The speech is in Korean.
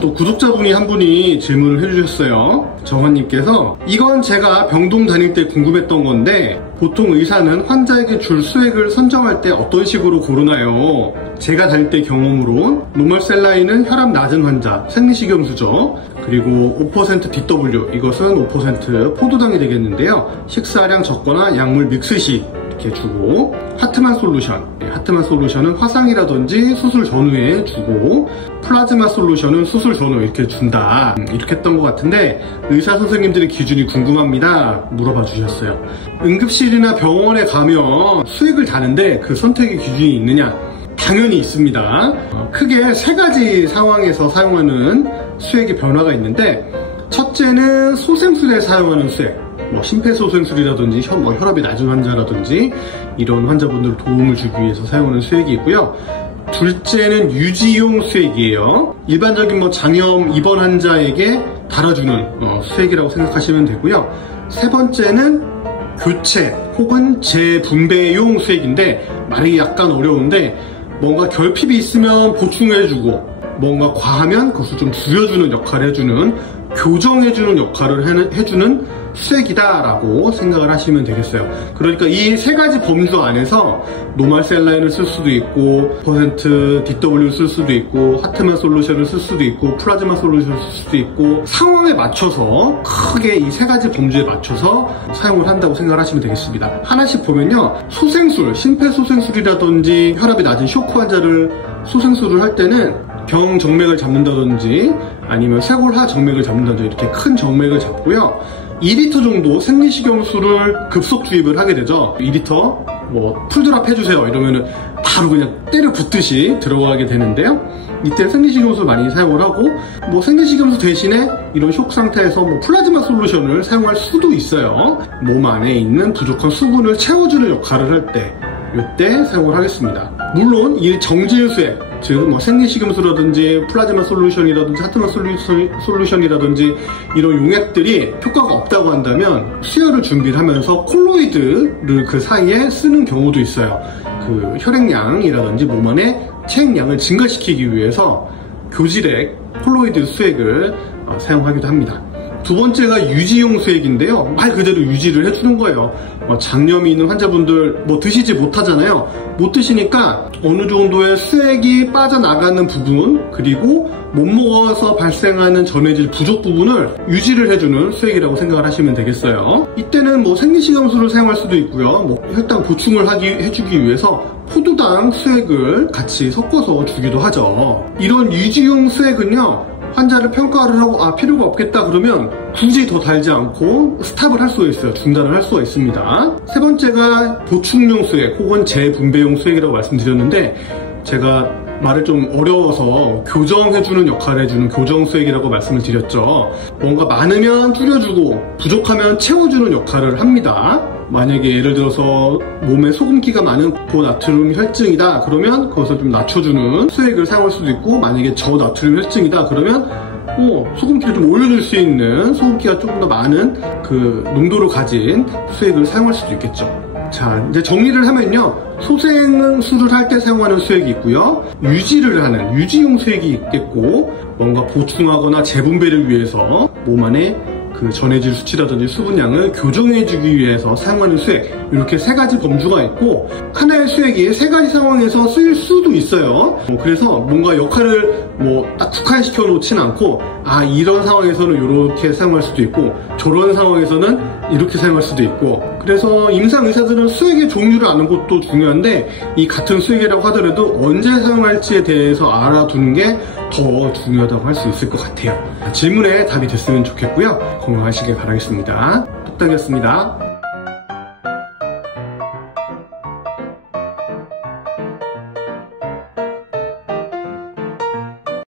또 구독자분이 한 분이 질문을 해주셨어요. 정환님께서 이건 제가 병동 다닐 때 궁금했던 건데 보통 의사는 환자에게 줄 수액을 선정할 때 어떤 식으로 고르나요? 제가 다닐 때 경험으로 노멀셀라인은 혈압 낮은 환자, 생리식염수죠. 그리고 5% DW, 이것은 5% 포도당이 되겠는데요. 식사량 적거나 약물 믹스식 이렇게 주고, 하트만 솔루션, 하트만 솔루션은 화상이라든지 수술 전후에 주고, 플라즈마 솔루션은 수술 전후 이렇게 준다, 이렇게 했던 것 같은데 의사 선생님들의 기준이 궁금합니다 물어봐 주셨어요. 응급실이나 병원에 가면 수액을 다는데 그 선택의 기준이 있느냐? 당연히 있습니다. 크게 세 가지 상황에서 사용하는 수액의 변화가 있는데, 첫째는 소생술에 사용하는 수액, 심폐소생술이라든지 혈압이 낮은 환자라든지 이런 환자분들 도움을 주기 위해서 사용하는 수액이 있고요. 둘째는 유지용 수액이에요. 일반적인 장염 입원 환자에게 달아주는 수액이라고 생각하시면 되고요. 세 번째는 교체 혹은 재분배용 수액인데, 말이 약간 어려운데 뭔가 결핍이 있으면 보충해주고 뭔가 과하면 그것을 좀 줄여주는 역할을 해주는, 교정해주는 역할을 해주는 수액이다 라고 생각을 하시면 되겠어요. 그러니까 이 세 가지 범주 안에서 노멀셀라인을 쓸 수도 있고, 퍼센트 DW를 쓸 수도 있고, 하트만 솔루션을 쓸 수도 있고, 플라즈마 솔루션을 쓸 수도 있고, 상황에 맞춰서 크게 이 세 가지 범주에 맞춰서 사용을 한다고 생각을 하시면 되겠습니다. 하나씩 보면요, 소생술, 심폐소생술이라든지 혈압이 낮은 쇼크 환자를 소생술을 할 때는 병 정맥을 잡는다든지 아니면 쇄골하 정맥을 잡는다든지 이렇게 큰 정맥을 잡고요, 2리터 정도 생리식염수를 급속 주입을 하게 되죠. 2리터 풀드랍 해주세요 이러면은 바로 그냥 때려 붓듯이 들어가게 되는데요. 이때 생리식염수 많이 사용을 하고, 생리식염수 대신에 이런 쇼크 상태에서 플라즈마 솔루션을 사용할 수도 있어요. 몸 안에 있는 부족한 수분을 채워주는 역할을 할 때, 이때 사용을 하겠습니다. 물론 이 정질수액, 즉 생리식염수라든지 플라즈마 솔루션이라든지 하트만 솔루션이라든지 이런 용액들이 효과가 없다고 한다면 수혈을 준비를 하면서 콜로이드를 그 사이에 쓰는 경우도 있어요. 그 혈액량이라든지 몸 안에 체액량을 증가시키기 위해서 교질액, 콜로이드 수액을 사용하기도 합니다. 두 번째가 유지용 수액인데요. 말 그대로 유지를 해주는 거예요. 장염이 있는 환자분들 드시지 못하잖아요. 못 드시니까 어느 정도의 수액이 빠져나가는 부분, 그리고 못 먹어서 발생하는 전해질 부족 부분을 유지를 해주는 수액이라고 생각을 하시면 되겠어요. 이때는 생리식염수를 사용할 수도 있고요. 혈당 보충을 해주기 위해서 포도당 수액을 같이 섞어서 주기도 하죠. 이런 유지용 수액은요, 환자를 평가를 하고 필요가 없겠다 그러면 굳이 더 달지 않고 스탑을 할 수가 있어요. 중단을 할 수가 있습니다. 세 번째가 보충용 수액 혹은 재분배용 수액이라고 말씀드렸는데, 제가 말을 좀 어려워서 교정해주는 역할을 해주는 교정수액이라고 말씀을 드렸죠. 뭔가 많으면 줄여주고 부족하면 채워주는 역할을 합니다. 만약에 예를 들어서 몸에 소금기가 많은 고나트륨 혈증이다 그러면 그것을 좀 낮춰주는 수액을 사용할 수도 있고, 만약에 저나트륨 혈증이다 그러면 소금기를 좀 올려줄 수 있는, 소금기가 조금 더 많은 그 농도를 가진 수액을 사용할 수도 있겠죠. 자, 이제 정리를 하면요, 소생술을 할 때 사용하는 수액이 있고요, 유지를 하는 유지용 수액이 있겠고, 뭔가 보충하거나 재분배를 위해서 몸 안에 그 전해질 수치라든지 수분량을 교정해주기 위해서 사용하는 수액, 이렇게 세 가지 범주가 있고, 하나의 수액이 세 가지 상황에서 쓰일 수도 있어요. 그래서 뭔가 역할을 딱 국한시켜 놓진 않고, 이런 상황에서는 이렇게 사용할 수도 있고, 저런 상황에서는 이렇게 사용할 수도 있고, 그래서 임상 의사들은 수액의 종류를 아는 것도 중요한데, 이 같은 수액이라고 하더라도 언제 사용할지에 대해서 알아두는 게 더 중요하다고 할 수 있을 것 같아요. 질문에 답이 됐으면 좋겠고요. 건강하시길 바라겠습니다. 뚝딱이었습니다.